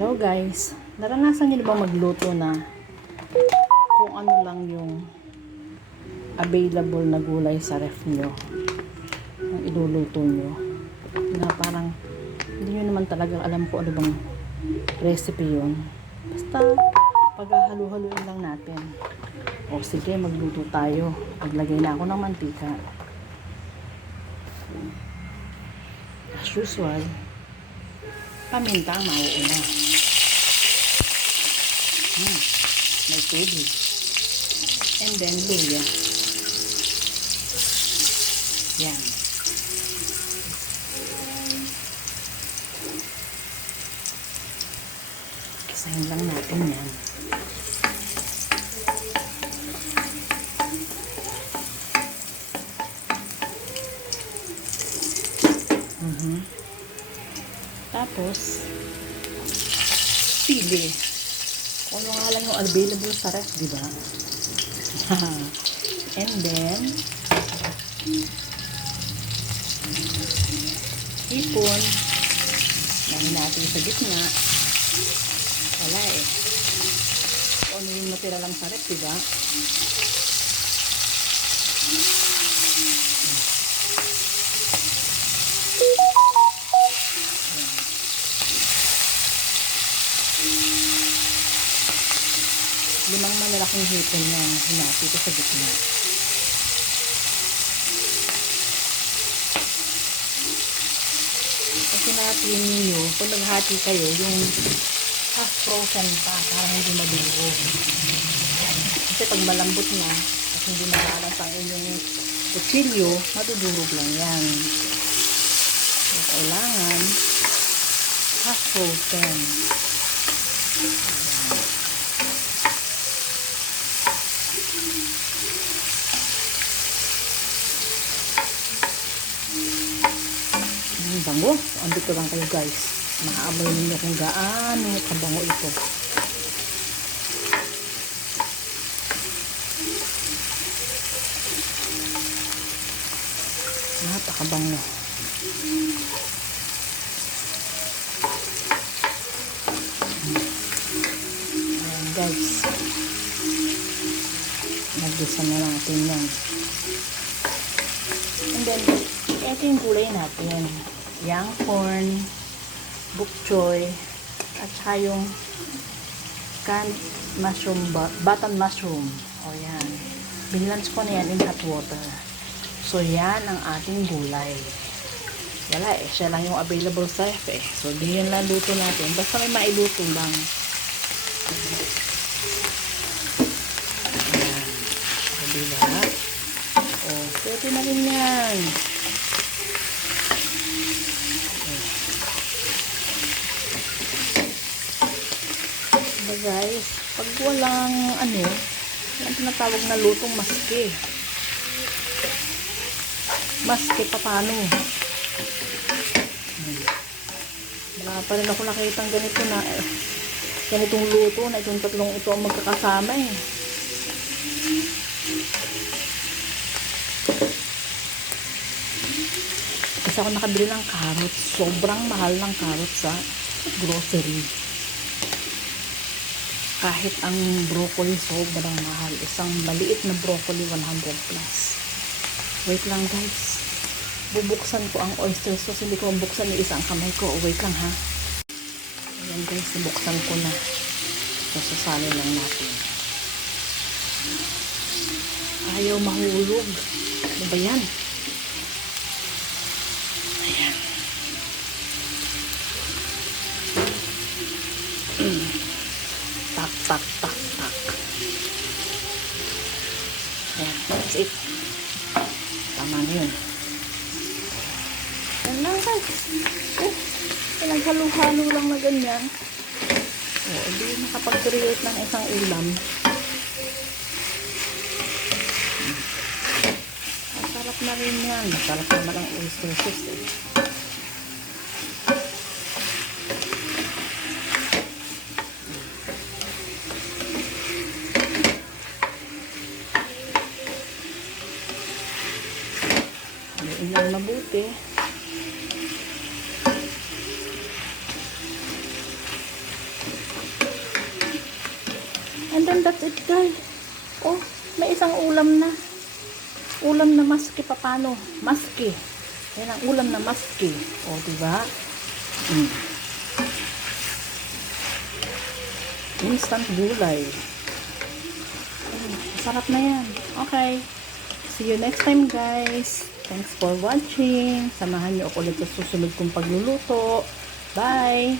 Hello guys, naranasan niyo ba magluto na kung ano lang yung available na gulay sa ref nyo ang iluluto nyo, na parang hindi nyo naman talaga alam kung ano bang recipe yun, basta paghahalu-haluin lang natin. O sige, magluto tayo. Maglagay na ako ng mantika as usual. Paminta ang mauuna. May tubig. And then luya. Yan. Isahin lang natin yan. Tapos, sili. Kung ano nga lang yung available sa ref, di ba? And then, hipon. Nahin natin sa gitna. Wala eh. Kung ano yung matira lang sa ref, di ba? Limang malalaking hipon yung hinati ko sa gitna. Kasi natin ninyo, kung naghati kayo, yung half frozen pa, para hindi madurog. Kasi pag malambot na, at hindi magalas ang inyong kutsilyo, madudurog lang yan. So, kailangan half frozen. Bango. Andito lang kayo guys. Makaamoy ninyo kung gaano kabango ito. Napakabango. Ayan guys. Nagisa na natin yan. And then, ito yung gulay natin. Young corn, bok choy, at saka yung canned mushroom, button mushroom. O yan. Binlance ko na yan in hot water. So yan ang ating gulay. Wala eh, siya lang yung available sa ref eh. So di yun lang luto natin. Basta may mailuto lang. Ayan. O diba? O, pwede na rin yan. Guys, pag walang yung tinatawag na lutong maske. Maske pa paano? Wala pa rin ako nakitang ganito na ganitong luto na itong tatlong ito ang magkakasama eh. Kasi ako nakabili ng carrots. Sobrang mahal ng carrots sa grocery. Kahit ang broccoli sobrang mahal. Isang maliit na broccoli 100 plus. Wait lang guys. Bubuksan ko ang oyster sauce. Hindi ko mabuksan yung isang kamay ko. Wait lang ha. Ayan guys, bubuksan ko na. Sasasalin lang natin. Ayaw mahulog. Ano ba yan? Ayan. Tak, tak, tak, tak. Ayan, that's it. Tama na yun. Yan lang guys. Pinaghalo-halo lang na ganyan. Hindi nakapag-create ng isang ulam. Ang sarap na rin yan. Masarap naman ang oyster sauce eh. Haluin lang mabuti. And then that's it, guys. Oh, may isang ulam na. Ulam na maski pa paano? Maski. Yan ang ulam na maski. O, diba? Instant gulay. Sarap na yan. Okay. See you next time, guys. Thanks for watching. Samahan niyo ako ulit sa susunod kong pagluluto. Bye!